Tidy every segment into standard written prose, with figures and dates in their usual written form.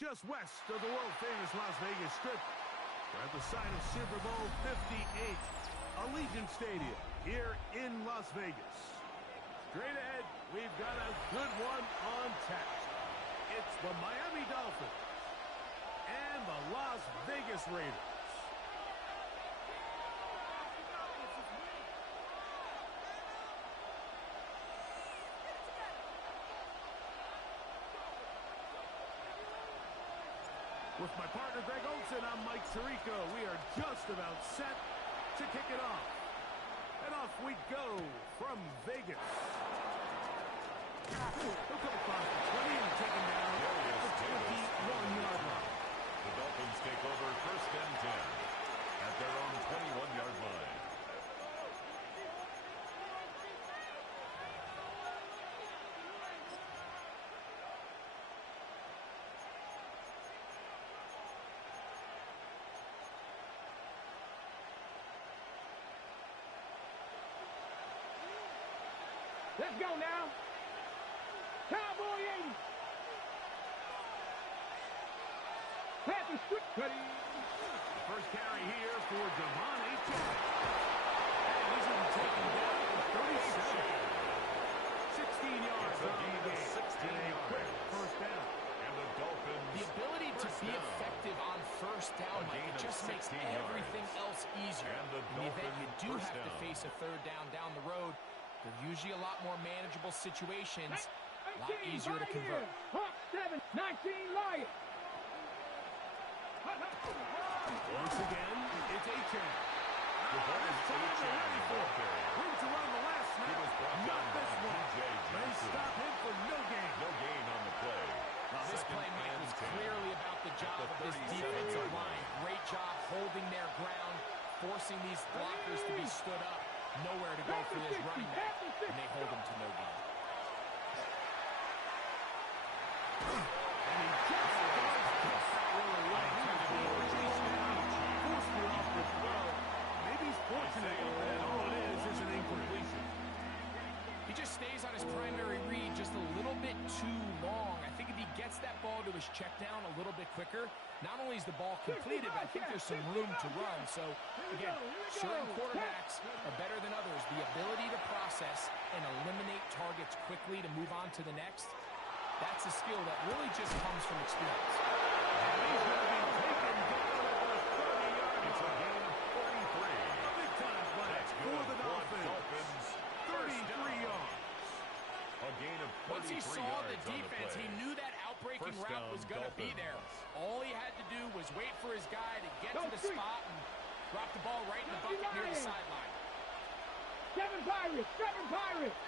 Just west of the world-famous Las Vegas Strip, we're at the site of Super Bowl 58, Allegiant Stadium here in Las Vegas. Straight ahead, we've got a good one on tap. It's the Miami Dolphins and the Las Vegas Raiders. With my partner, Greg Olson, I'm Mike Tirico. We are just about set to kick it off. And off we go from Vegas. He'll come across the 20 and take him down at the 21-yard line. The Dolphins take over 1st and 10 at their own 21-yard line. Let's go now. Cowboy 80. Pass and quick cutting. First carry here for Devon Achane. And he's going to take him down for 37. 16 yards on the game. 16 yards. First down. And the Dolphins. The ability to be effective on first down, Mike, it just makes everything else easier. And the In the event you do Dolphins have to face a third down the road, they're usually a lot more manageable situations, a lot easier to convert. Hawk 7, 19 Lions. Once again, it's Achane. Devon Achane. Room to run the last snap. He was brought Not down this by one. DJ They Johnson. stop him for no gain. No gain on the play. Now, this play, Mike, was clearly about the job of this defensive line. Great job holding their ground, forcing these blockers to be stood up. Nowhere to go for this running back, and they hold him to no gain. And he just does that really well. He was being chased down, forced it off the throw. Maybe he's fortunate that all it is an incompletion. He just stays on his primary read just a little bit too long. I think if he gets that ball to his check down a little bit quicker, not only is the ball completed, but I think there's some room to run. So, again, certain quarterbacks are better than others. The ability to process and eliminate targets quickly to move on to the next, that's a skill that really just comes from experience. And he's going to be taken down at the 30-yard line. It's a gain of 43. A big-time play That's for good the Dolphins. 33 yards. A gain of 33 Once he saw the defense, he knew that outbreaking First route down, was going to be there. Dolphins. All he had to do was wait for his guy to get to the spot and drop the ball right in the bucket near the sideline. 7 Pirates, 7 Pirates.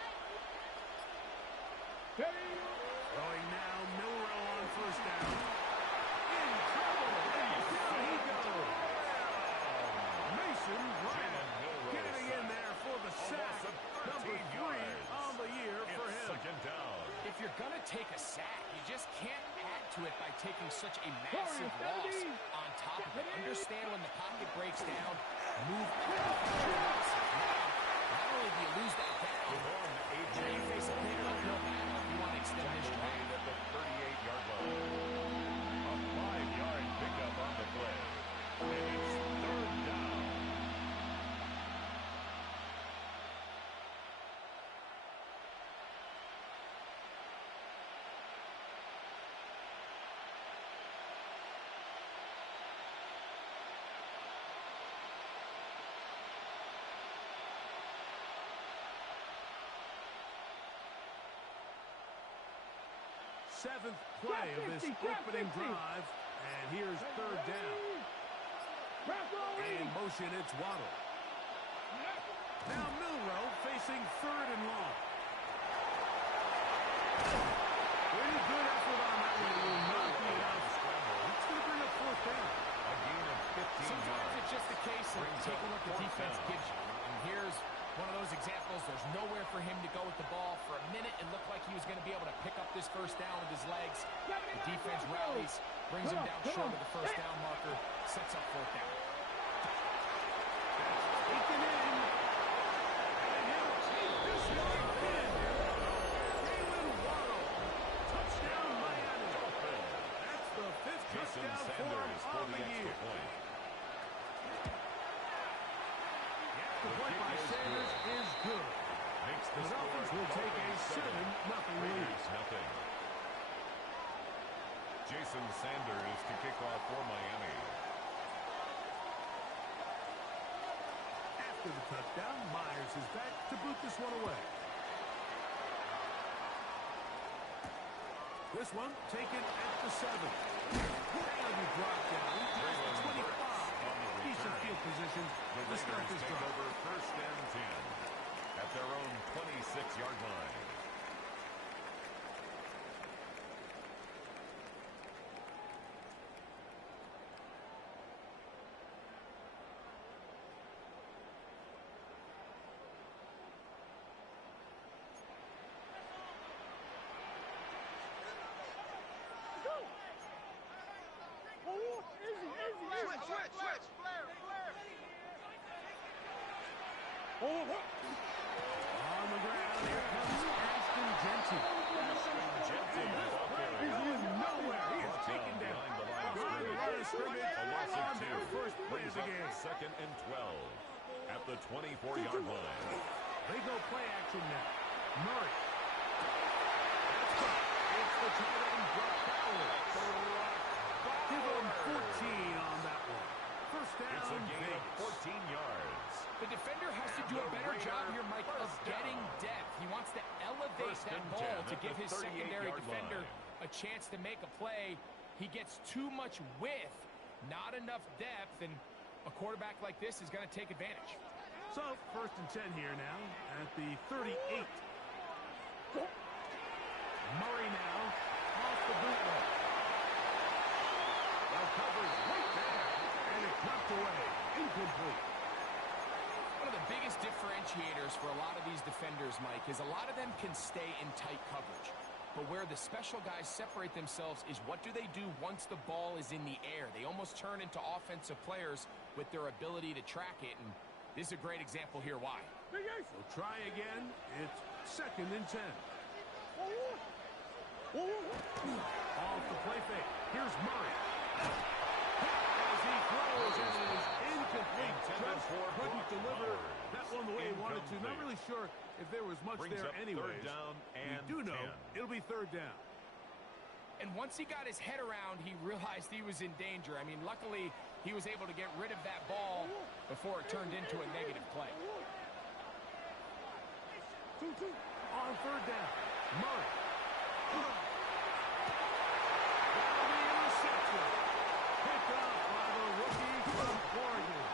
Going now, Milrow on first down. In trouble. And down he goes. Mason Bryant getting in there for the sack. Number 3 on the year for him. Second down. If you're going to take a sack, you just can't add to it by taking such a massive loss on top of it. Understand when the pocket breaks down, move out. Not only do you lose that down, now you face a big uphill battle if you want to extend this drive. At the 38-yard line. A 5-yard pickup on the play. And it's third down. Seventh play of this opening drive. And here's third down. In motion, it's Waddle. Now Milrow facing third and long. Pretty good effort on that one. Will not be enough. It's going to bring up fourth down. A gain of 15 Sometimes yards. it's just a case of taking what the defense gives you. And here's one of those examples. There's nowhere for him to go with the ball. For a minute, it looked like he was going to be able to pick up this first down with his legs. The defense rallies, brings him down short of the first down marker, sets up fourth down. Taken in. And he'll take this one in. Jalen Waddle. Touchdown, Miami. That's the touchdown for him on the year. The point by Sanders is good. The Dolphins will take a 7-0 lead. Jason Sanders to kick off for Miami. After the touchdown, Myers is back to boot this one away. This one taken at the 7. And he dropped down past the 25. Decent field position. The start is take over 1st and 10 at their own 26-yard line. On the ground, here comes Ashton Genty. He's going nowhere. He is taken down. Going to the line of scrimmage on their first play of the game. 2nd and 12 at the 24-yard line. They go play action now. Murray. That's good. It's the tight end, Brock Bowers. Give him 14 on that one. First down, It's a gain of Vegas. 14 yards. The defender has to do a better job here, Mike, of getting depth. He wants to elevate that ball to give his secondary defender a chance to make a play. He gets too much width, not enough depth, and a quarterback like this is going to take advantage. So, 1st and 10 here now at the 38. Murray now off the bootleg. Well covered right there, and it knocked away. Incomplete. One of the biggest differentiators for a lot of these defenders, Mike, is a lot of them can stay in tight coverage. But where the special guys separate themselves is what do they do once the ball is in the air? They almost turn into offensive players with their ability to track it, and this is a great example here why. So try again. It's 2nd and 10. Off the play fake. Here's Murray. As he throws, it is incomplete. Just couldn't deliver that one the way he wanted to. Not really sure if there was much there anyways. We do know it'll be 3rd down. And once he got his head around, he realized he was in danger. I mean, luckily, he was able to get rid of that ball before it turned into a negative play. On 3rd down, Murray. That'll be intercepted. Picked up by the rookie from Oregon.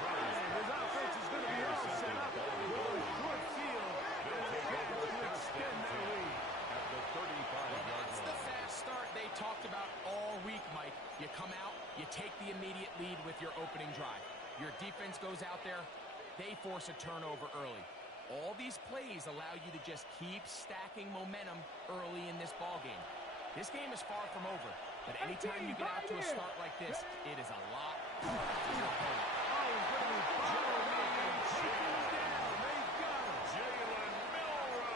And his offense is going to be all set up with a short field and a chance to extend their lead. At the 35-yard That's the fast start they talked about all week, Mike. You come out, you take the immediate lead with your opening drive. Your defense goes out there, they force a turnover early. All these plays allow you to just keep stacking momentum early in this ball game. This game is far from over, but anytime you get out to a start like this, it is a lot harder for your opponent. Oh, he's going to be followed and taken down. They've got him.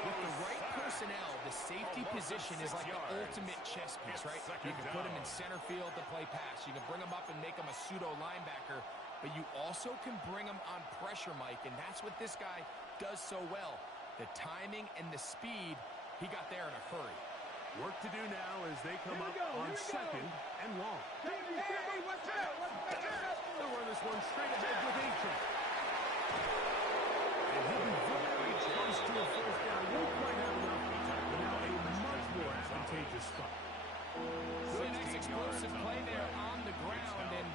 With the right personnel, the safety position is like the ultimate chess piece, right? You can put him in center field to play pass. You can bring him up and make him a pseudo linebacker, but you also can bring him on pressure, Mike, and that's what this guy does so well. The timing and the speed, he got there in a hurry. Work to do now as they come up on 2nd and long. They'll run this one straight ahead with Aiken. And he'll be very close to a 1st down. Won't quite have enough, but now a much more advantageous spot. See a nice explosive play there on the ground, and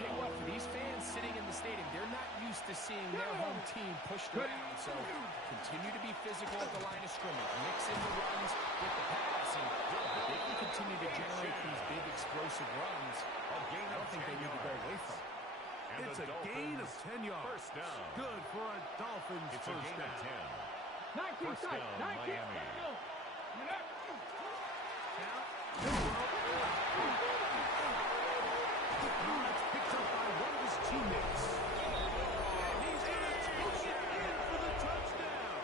tell you what, for these fans sitting in the stadium, they're not used to seeing their home team pushed around, so continue to be physical at the line of scrimmage, mix in the runs with the pass, and if they can continue to generate these big explosive runs, I don't think they need to go away from it. It's a gain of 10 yards. 1st down. Good for a Dolphins It's a first gain of down. 10. 1st down, Miami. It's picked up by one of his teammates. And he's going to push it in for the touchdown.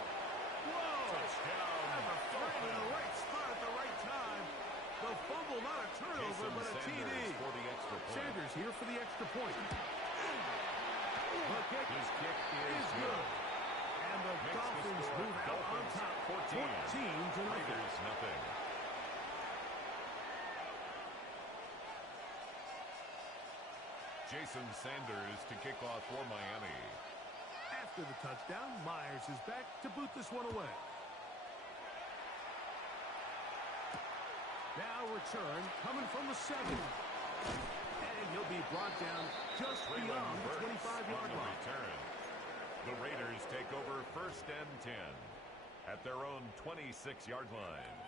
Whoa. Touchdown. Never right in the right spot at the right time. The fumble, not a turnover, but a TD. For the Sanders here for the extra point. The kick His kick is good. And the Dolphins move out on top, 14-0. Raiders, nothing. Jason Sanders to kick off for Miami. After the touchdown, Myers is back to boot this one away. Now return coming from the 7. And he'll be brought down just beyond the 25-yard line. Return. The Raiders take over 1st and 10 at their own 26-yard line.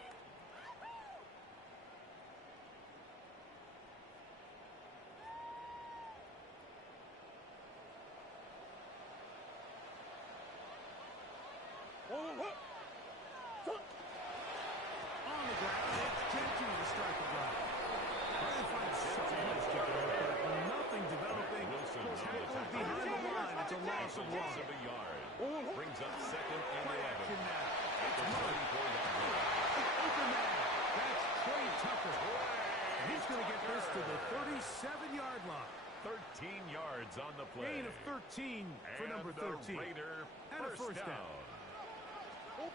On the ground, it's Gentry to start the drive. Trying to find some place to go, but nothing developing. Tackled behind the line. It's a loss of one. Of a yard. Brings up 2nd and Play 11. action now. It's a 34-yard line. Open man. That's Trey Tucker. And he's going to get this to the 37-yard line. 13 yards on the play. Gain of 13 for number 13. Raider And a first down.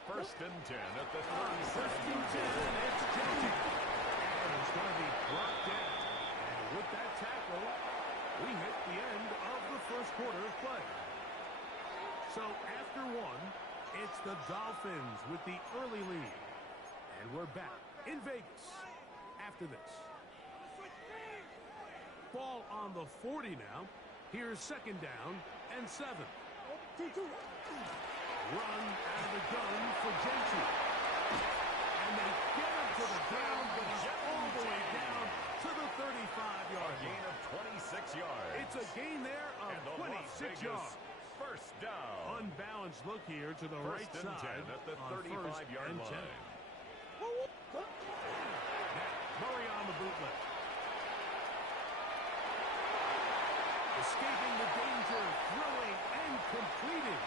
1st and 10 at the 37. First and 10, it's Gentry. And it's going to be brought down. And with that tackle, we hit the end of the first quarter of play. So after one, it's the Dolphins with the early lead. And we're back in Vegas after this. Ball on the 40 now. Here's 2nd down and 7. Run out of the gun for Gentry. And they get him to the ground, but he's all the way down to the 35-yard line. Gain of 26 yards. It's a gain there of And the 26 yards. First down. Unbalanced look here to the right First and side 10 at the on 35-yard 1st and 10. line. Now, Murray on the bootleg. Escaping the danger, throwing and completing.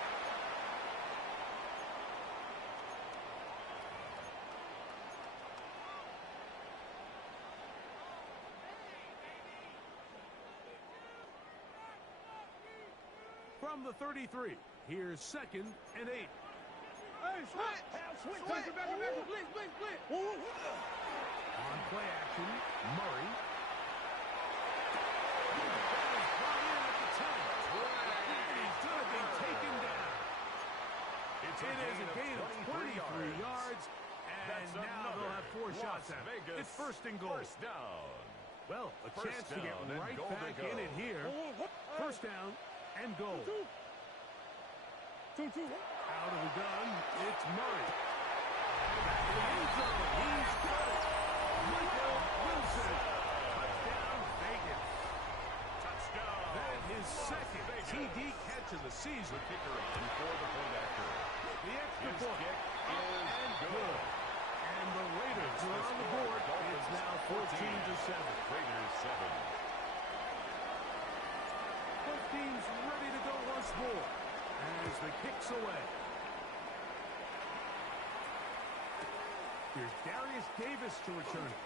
From the 33, here's 2nd and 8. Hey, switch! Switch! Blitz, blitz, blitz! On play action, Murray. That is brought in at the 10. And he's going to be taken down. It is a gain of 23 yards. And now they'll have 4 shots at it. It's 1st and goal. First down. Well, a chance to get right back in it here. 1st down and goal. Out of the gun, it's Murray. Back to the end zone. He's got it. Michael Wilson. Touchdown, Vegas. Touchdown. That is 2nd TD catch of the season. The kicker on for the point after. The extra His point. kick Up is and good. And the Raiders are on the board. It's now 14-7. Raiders 7. Both teams ready to go once more as the kick's away. Here's Darius Davis to return it.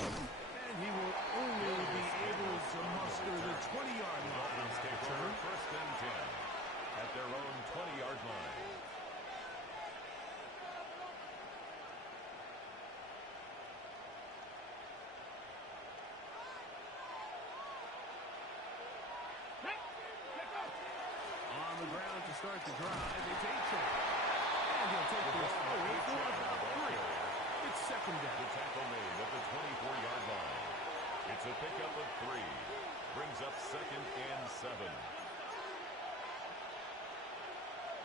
And he will only be able to muster the 20-yard line on Take return. over 1st and 10 at their own 20-yard line. On the ground to start the drive, it's H.A. And he'll take this forward for about 3. It's 2nd down. The tackle made at the 24-yard line. It's a pickup of 3. Brings up 2nd and 7.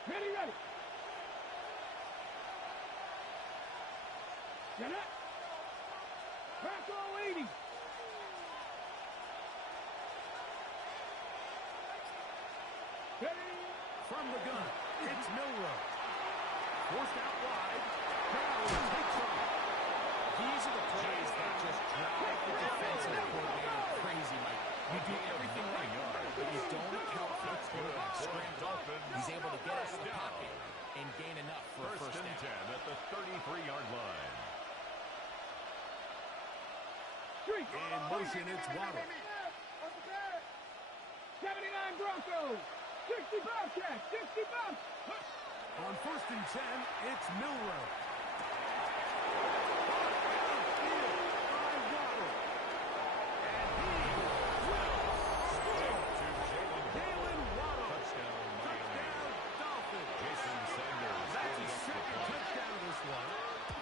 Ready, ready! Get up! Back on 80! Ready! From the gun, it's Milrow. Forced out wide. Now he takes off. These are the plays that just drive the defensive coordinator crazy, Mike. You do everything right, but you don't account for the quarterback scramble. He's able to get out of the pocket and gain enough for a first and down. 10 at the 33-yard line. In motion, it's Waddle. 79 Broncos. 60 Bobcats. 60 Bobcats. On 1st and 10, it's Milrow.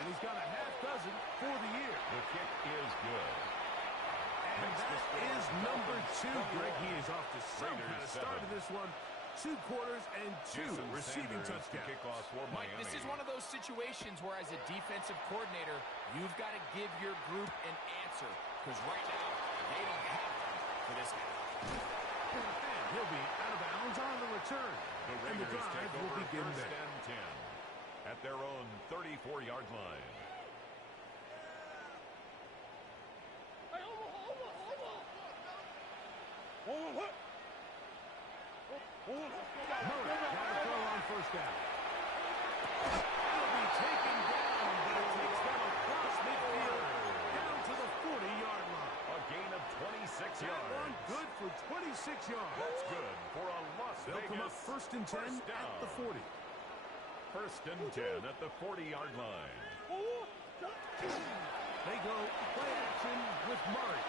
He's got a half dozen for the year. The kick is good. And that is number 2. Greg, he is off to some kind of start in this one. 2 quarters and 2 receiving touchdowns. Mike, this is one of those situations where as a defensive coordinator, you've got to give your group an answer. Because right now, they don't have one for this guy. And he'll be out of bounds on the return. And the drive will begin there. 1st and 10 at their own 34-yard line. Murray got a throw on 1st down. It'll be taken down, but it takes them across midfield down to the 40-yard line. A gain of 26 yards. That one good for 26 yards. That's good for a Las Vegas. They'll come up 1st and 10 at the 40. 1st and 10 at the 40-yard line. They go play action with Murray.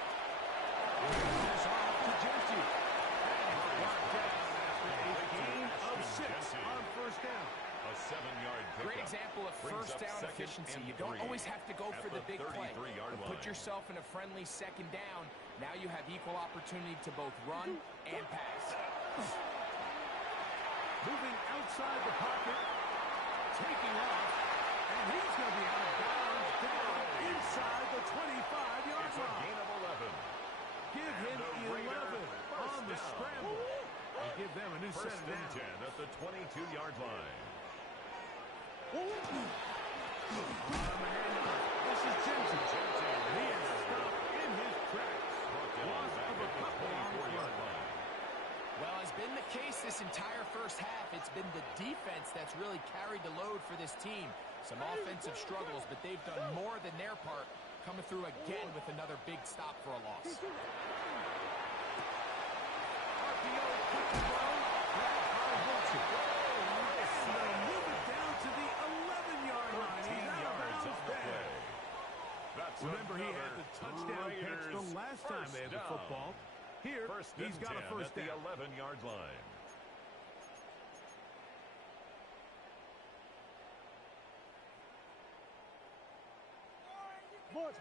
This off to Gentry. And brought down after a gain of 6 on 1st down. A 7-yard pickup. Great example of first down efficiency. You don't always have to go for the big play. Put yourself in a friendly 2nd down. Now you have equal opportunity to both run and pass. Moving outside the pocket. Taking off. And he's going to be out of bounds down inside the 25-yard line. It's a gain of 11. Give him 11 on the scramble. And give them a new set of downs. 1st and 10 at the 22-yard line. On the handoff. This is Gentry. He is stopped in his tracks. Loss of a couple on the play. Well, has been the case this entire first half. It's been the defense that's really carried the load for this team. Some offensive struggles, but they've done more than their part, coming through again with another big stop for a loss. RPO quick throw. Grabbed by Wilson. And they'll move it down to the 11-yard line. He's out of bounds there. Remember, he had the touchdown catch the last time they had the football. Here, he's got a 1st down. At the 11-yard line. Bush.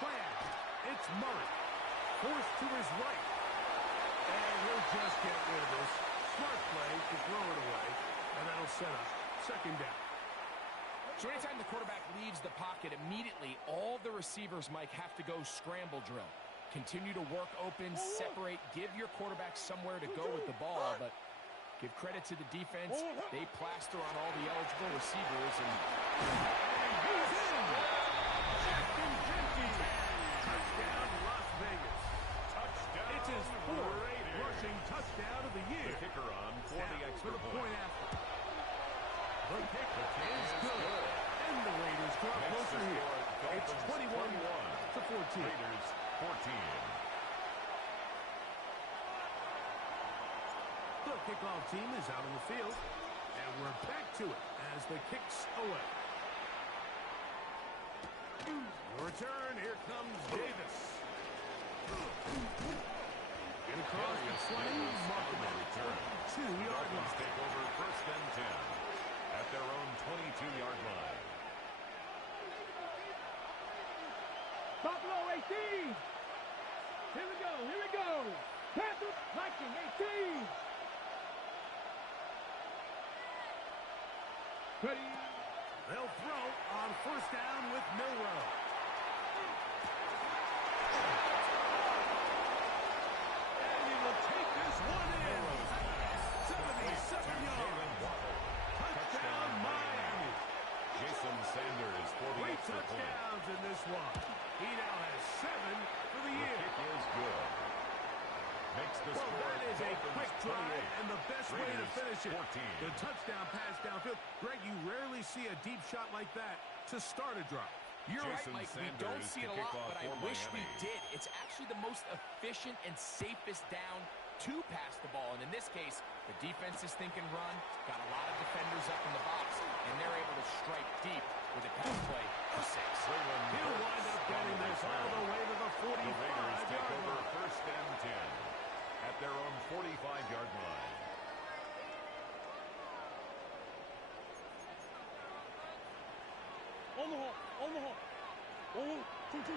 Play action. It's Murray. Forced to his right. And he'll just get rid of this. Smart play to throw it away. And that'll set up 2nd down. So anytime the quarterback leaves the pocket, immediately all the receivers, Mike, have to go scramble drill. Continue to work open, separate, give your quarterback somewhere to go with the ball, but give credit to the defense. They plaster on all the eligible receivers. And he's in! Justin Gentry! Touchdown, Las Vegas. Touchdown. It's his 4th rushing touchdown of the year. The kicker on for the extra point after. The kick is good. And the Raiders draw closer here. It's 21 to 14. Raiders 14. The kickoff team is out on the field. And we're back to it as the kick's away. The return, here comes Davis. Get across the 20, mark the return. 2-yard line. Take over 1st and 10 at their own 22-yard line. Buffalo 18. Here we go. Panthers, Viking 18. Ready. They'll throw on 1st down with Milrow. And he will take this one in. 77 yards. Touchdown, Miami. Jason Sanders for the Great extra point. touchdowns in this one. He now has 7 for the year. The kick is good. Makes the Well, score. that is a quick drive 28. and the best way to Raiders, finish it. 14. The touchdown pass downfield. Greg, you rarely see a deep shot like that to start a drive. You're right, Jason Mike. We Sanders don't see it to a kick lot, off but I for wish we Miami. did. It's actually the most efficient and safest down to pass the ball. And in this case, the defense is thinking run, got a lot of defenders up in the box, and they're able to strike deep with a pass play for 6. He'll wind up getting this all the way to the The Raiders take 45-yard over line. 1st and 10 at their own 45-yard line.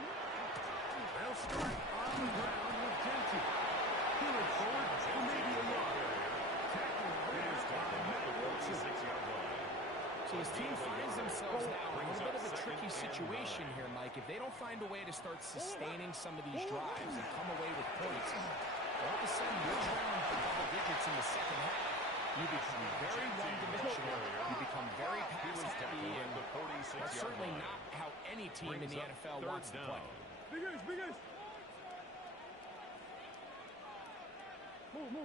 They'll start on the ground with Genty. He'll look forward for maybe a yard. Tackle there by Matt Wilson. 46-yard line. So his team finds themselves now in a little bit of a tricky situation here, Mike. If they don't find a way to start sustaining some of these drives and come away with points, all of a sudden you're trailing for double digits in the second half. You become very one-dimensional. You become very pass-heavy, and that's certainly not how any team in the NFL wants to play. Big ace, big ace. Move.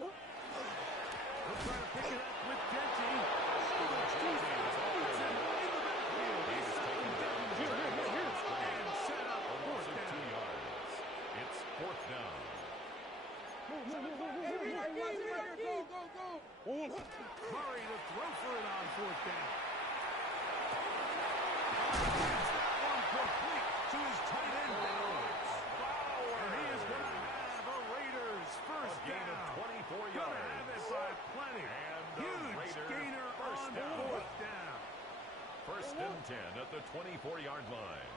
He'll try to pick it up with Genty. And set up fourth down. 2 yards. It's 4th down. Murray to throw for it on fourth down. One complete to his tight end Bowers. And he is going to have a Raiders first A gain down. of 24 Going to yards. have it by plenty. And the Huge Raiders gainer first on down. fourth down. 1st and 10 at the 24-yard line.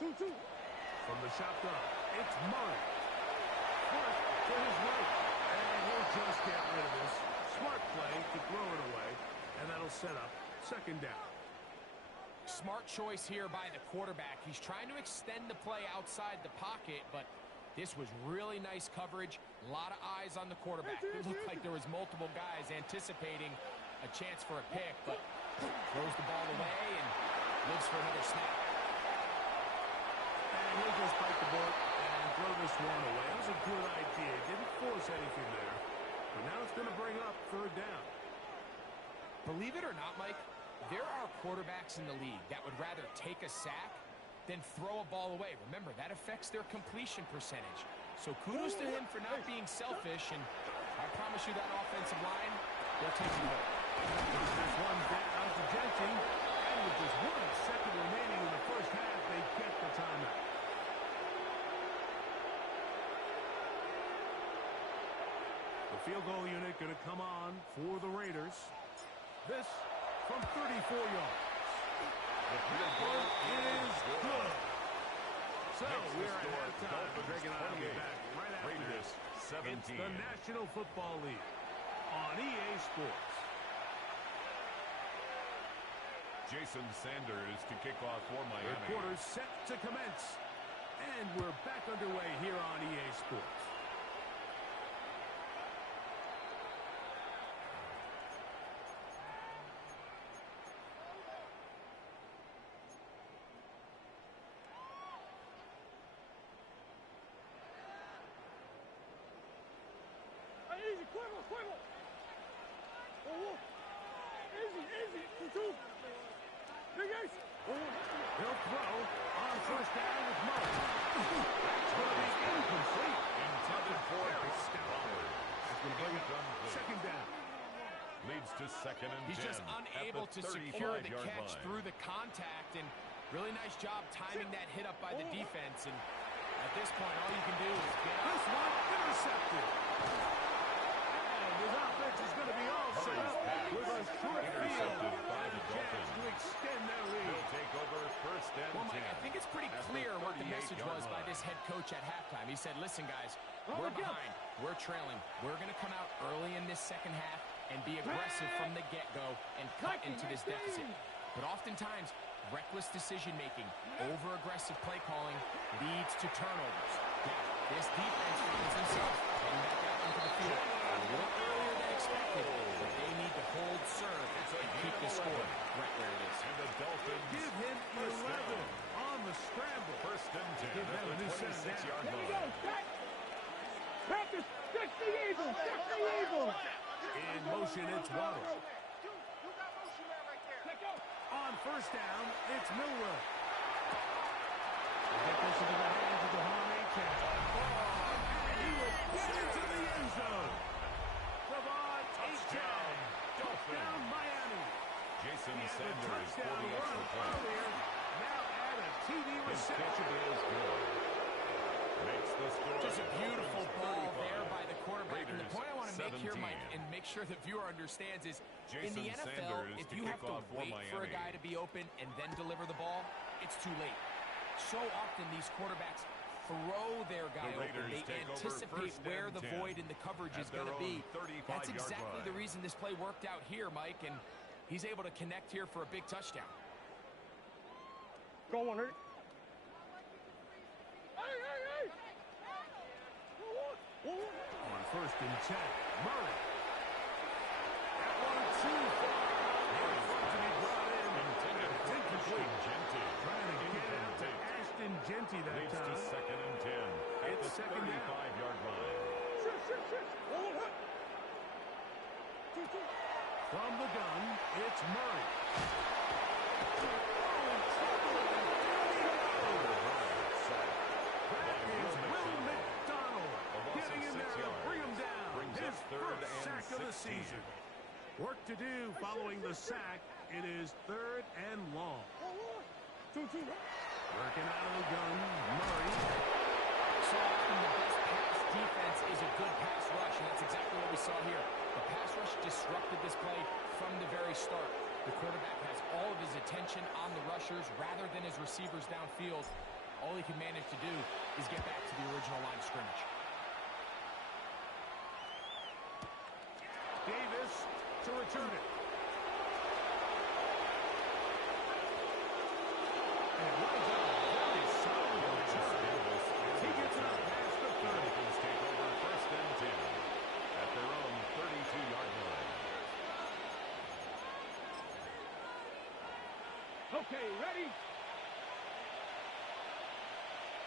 2-2. From the shotgun, it's Murray. Smart to his right. And he'll just get rid of this. Smart play to throw it away. And that'll set up 2nd down. Smart choice here by the quarterback. He's trying to extend the play outside the pocket, but this was really nice coverage. A lot of eyes on the quarterback. It looked like there was multiple guys anticipating a chance for a pick, but throws the ball away and lives for another snap. And he'll just bite the bullet and throw this one away. That was a good idea. Didn't force anything there. But now it's going to bring up 3rd down. Believe it or not, Mike, there are quarterbacks in the league that would rather take a sack than throw a ball away. Remember, that affects their completion percentage. So kudos to him for not being selfish, and I promise you that offensive line, they're taking hold. This one down to Genty. And with just 1 second remaining in the first half, they get the timeout. The field goal unit going to come on for the Raiders. This from 34 yards. The field goal Is good. So Makes the we're at score halftime. Dolphins Greg and I will be 28, back right after Raiders this. 17. It's the National Football League on EA Sports. Jason Sanders to kick off for Third Miami. quarter set to commence. And we're back underway here on EA Sports. Easy, quiver. Easy. 2-2. Big ace. He'll throw on first down with Murray. That's going to be incomplete. Intended for Bowers. That's going to bring it Incomplete. 2nd down. Leads to 2nd and 10. He's just unable to secure the catch through the contact, and really nice job timing that hit up by the defense. And at this point, all you can do is get up. This one intercepted. And his offense is going to be all set up with a short field. Intercepted by the Chance Dolphins. to extend their lead. He'll take over 1st and 10. Well, Mike, I think it's pretty at clear what the 38 message yard was by line. this head coach at halftime. He said, listen, guys, we're behind. We're trailing. We're going to come out early in this second half and be aggressive from the get-go and cut into this deficit. But oftentimes, reckless decision-making, over-aggressive play calling leads to turnovers. Now, this defense finds themselves heading back out into the field a little earlier than expected, but they need to hold serve and keep the score right where it is. And the Dolphins Give him 11 on the scramble. 1st and 10 Give at them a the new set 26-yard There we line. go. Practice. Stick the eagle. In motion motion, it's Waddle. You got motion man right there. Let go. On first down, it's Milrow. Get this into the hands of Jahan Achane. And he will get into the end zone. Jahan Achane. Touchdown, Miami. Jason He had a Sanders for touchdown the run extra point. earlier. Now add a TD His reception. catch is good. Makes the score. Just a beautiful ball 35. there by the quarterback. And the Raiders, point I want to make here, 17. Mike, and make sure the viewer understands is, in the Jason NFL, Sanders if to you have kick to off for wait for a Miami. guy to be open and then deliver the ball, it's too late. So often these quarterbacks throw their guy The open. Raiders They take over anticipate first where and the 10 void in the coverage at is going their to be. own 35-yard That's exactly line. the reason this play worked out here, Mike, and he's able to connect here for a big touchdown. Go on, hurt. Hey. On first and 10, Murray. That one too far. It's going to be brought in. Intended It's for incomplete. Genty. Trying to get it out to Ashton Genty that Leads to time. second and 10 at It's the second down. 35-yard line. From the gun, it's Murray. That is Will McDonald getting in there to bring him down. Brings His up third first and sack of the 16. season. Work to do following the sack. It is third and long. Working out of the gun, Murray. So often the best pass defense is a good pass rush, and that's exactly what we saw here. The pass rush disrupted this play from the very start. The quarterback has all of his attention on the rushers rather than his receivers downfield. All he can manage to do is get back to the original line of scrimmage. Davis to return it. And it winds up a very solid return. He gets it up past the 30. Dolphins take over first and 10 at their own 32-yard line. Okay, ready?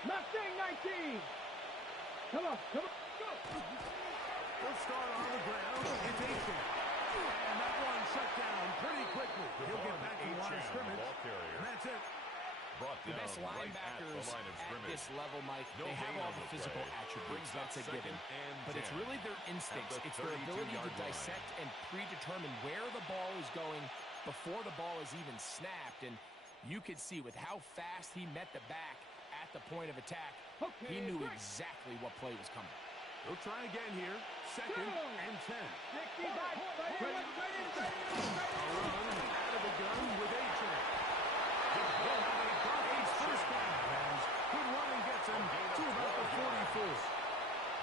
Mustang 19. Come on, go. He'll start on the ground. It's Achane. And that one shut down pretty quickly. He'll get back to the line of scrimmage. Ball carrier. And that's it. Brought The down best right at linebackers the line of at scrimmage. this level, Mike, No they have gain all on the the physical play. attributes. Brings up That's a given. second and But it's 10 really their instincts. at the It's their ability to 32-yard line. dissect and predetermine where the ball is going before the ball is even snapped. And you could see with how fast he met the back at the point of attack, he knew exactly what play was coming. He'll try again here. Second and 10. Ready. A run out of the gun with Achane. He'll have a Dolphins first down. As good running gets him to about the 44.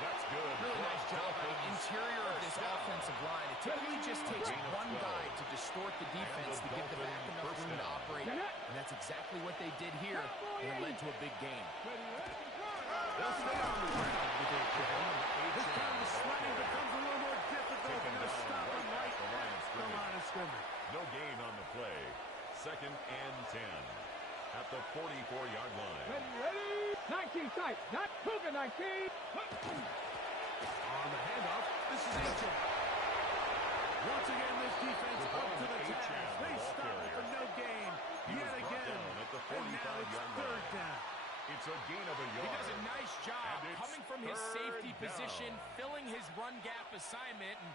That's good. Really nice job by the Dolphins. interior of this First down. offensive line. It typically just takes Gain of one 12. guy to distort the defense to give the back Dolphins enough first room to down. operate. And that's exactly what they did here, and it led to a big gain. They'll stay on the ground with Achane. This time the sliding becomes a little more difficult. Taken And they'll down stop him right right at the line of at the scrimmage. line of scrimmage. No gain on the play. Second and 10 at the 44-yard line. Ready. 19 tight. Not Cougar 19. On the handoff, this is Achane. Once again, this defense up to the task. They stop it for no gain. He was Yet brought again. down at the And now it's 45-yard third line. down. It's a gain of a He yard. does a nice job And it's coming from his third safety down. position, filling his run gap assignment, and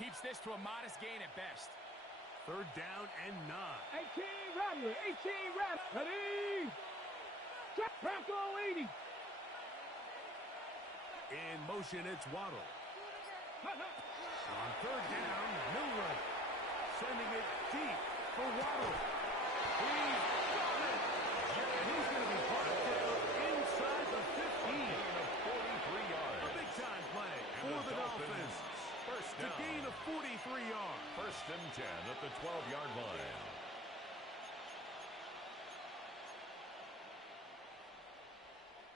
keeps this to a modest gain at best. Third down and 9. 18 Rattler. 18 Rattler. Ready. Check. Bronco 80. In motion, it's Waddle. On third down, Milrow. Sending it deep for Waddle. He's got it. And he's going to be brought down inside the 15. Gain of 43 yards. A big-time play And for the Dolphins Dolphins. first To down. gain of 43 yards. First and 10 at the 12-yard line.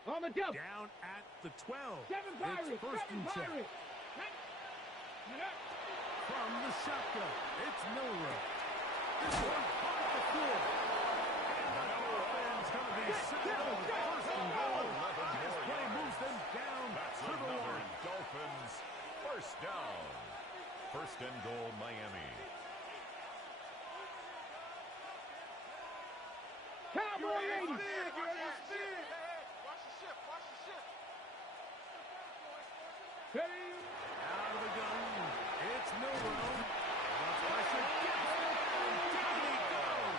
On the jump. Down at the 12. Seven It's Pirates. first Seven and 10. Pirates. From the shotgun, it's Milrow. This one off the floor. And the Dolphins going to be set on first and goal. 11 This more play yards. moves them down That's to the another line. Dolphins first down. First First and goal, Miami. Cowboy 80. Watch the ship. Ready? Out of the gun. It's Milrow. Pressure gets it, and down he goes.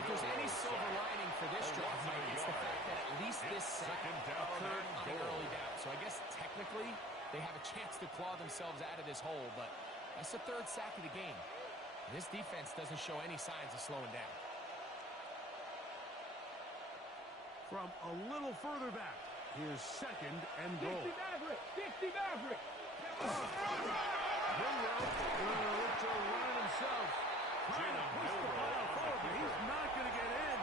If there's any silver lining for this drive, Mike, it's the fact that at least this sack occurred on the early down. So I guess technically they have a chance to claw themselves out of this hole, but that's the third sack of the game. This defense doesn't show any signs of slowing down. From a little further back, here's second and goal. 60 Maverick. Milrow will look to run it himself. Trying to push the ball forward, but he's not going to get in.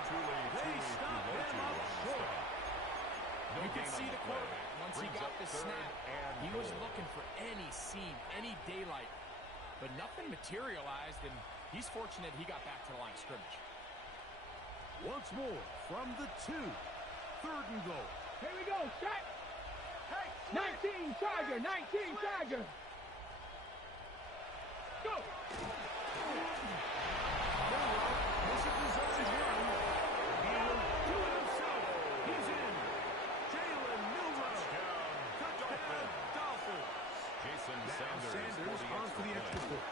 They stop him up short. You can see the quarterback. Once he got the snap, he was looking for any seam, any daylight. But nothing materialized, and he's fortunate he got back to the line of scrimmage. Once more from the 2. Third and goal. Here we go, shot. 19 Tiger. Go. Misses his own run. He will do it himself. He's in. Jalen Milrow. Touchdown, Dolphins. Jason Sanders on to the extra point.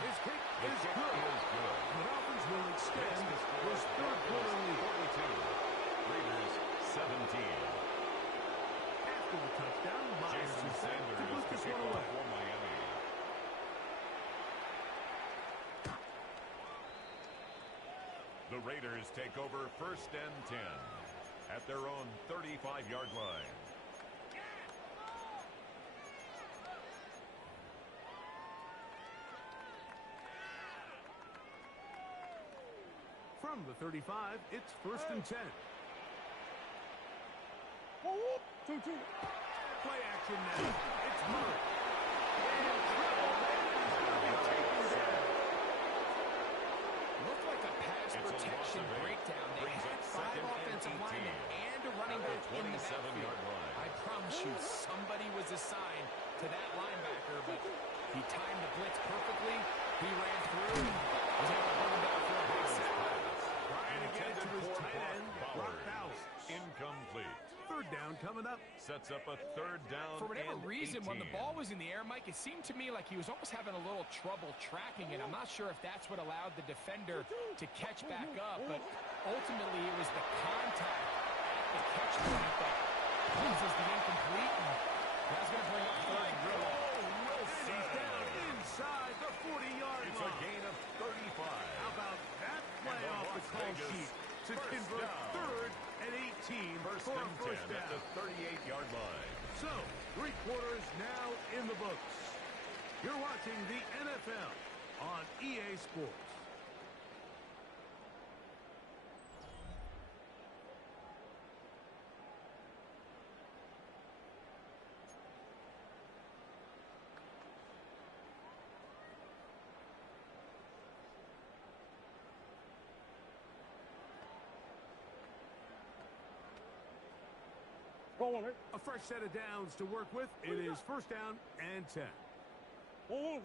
His kick is good. The Dolphins will extend this third quarter lead. 42. Raiders 17. After the touchdown, Myers Jason is set to Sanders put to this kick one off away. for Miami. The Raiders take over first and 10 at their own 35-yard line. From the 35, it's first and 10. Play action now. It's Murray. In trouble. Taken down. Looked like a pass It's a protection loss of 8. breakdown. They Brings had up 5 second and offensive 18. linemen and a running At the back in the 27-yard backfield. line. I promise you, somebody was assigned to that linebacker, but he timed the blitz perfectly. He ran through and was able to bring him down for a big sack. Trying to get it to his For tight end, Brock Bowers. Bowers. Incomplete. Third down coming up. Sets up a third down. For whatever and reason, when the 18. ball was in the air, Mike, it seemed to me like he was almost having a little trouble tracking it. I'm not sure if that's what allowed the defender to catch back up, but ultimately it was the contact at the catch point that causes the incomplete, and that's going to bring up third and goal. He's down inside the 40-yard line. It's a gain of 35. How about that play And the off the Las call Vegas sheet to first convert down. third and 18 First for a and 10 first at the down. 38-yard line. So, 3 quarters now in the books. You're watching the NFL on EA Sports. A fresh set of downs to work with. It is first down and 10. Working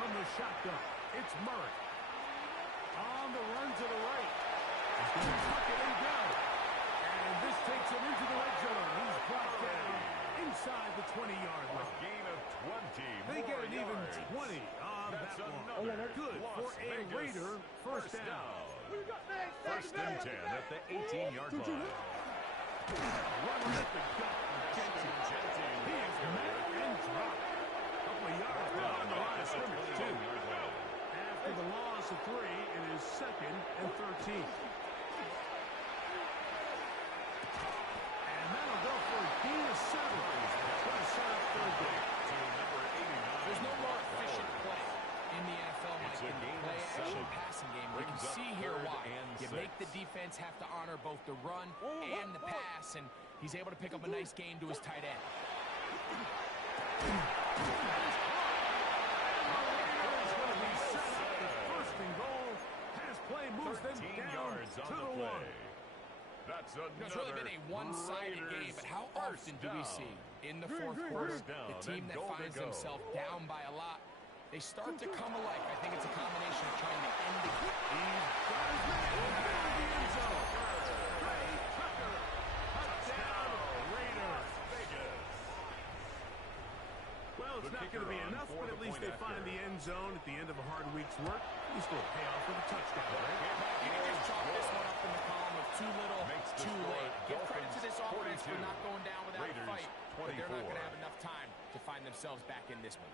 from the shotgun. It's Murray. On the run to the right. He's going to tuck it and go. And this takes him into the red zone. He's brought down inside the 20-yard A line. gain of 20 They get an even yards. 20 on That's that one. another Good Las for a Vegas Raider first down. First and 10 at the 18-yard line. Running at the gut. Genty He is met and dropped. Couple of yards down on the line of scrimmage, too. After the loss of 3, it is second and 13. And that'll go for a gain of 7. It's going to set up third down. There's no more efficient play in the NFL, Mike, It's a than the gain of play-action 7. passing game. We can Brings up see here third why. and You 6. make the defense have to honor both the run and the pass, and he's able to pick up a nice gain to his tight end. First and goal. Pass play moves them 13 down yards to on the the 1. play. That's another It's really been a one-sided game, but how How often do we see in the fourth quarter the team that finds themselves down by a lot, they start to come alive? I think it's a combination of trying to end the game. He's got his man in the end zone. Trey Tucker. Touchdown, Raiders. Vegas. Well, it's not going to be enough, but at least they find the end zone at the end of a hard week's work. At least they'll pay off with a touchdown, right? You can just chalk this one up in the column of too little, too late. Give credit to this offense for not going down without a fight, but they're not going to have enough time to find themselves back in this one.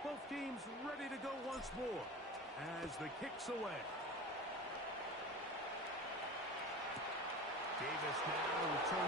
Both teams ready to go once more as the kick's away. Davis now returns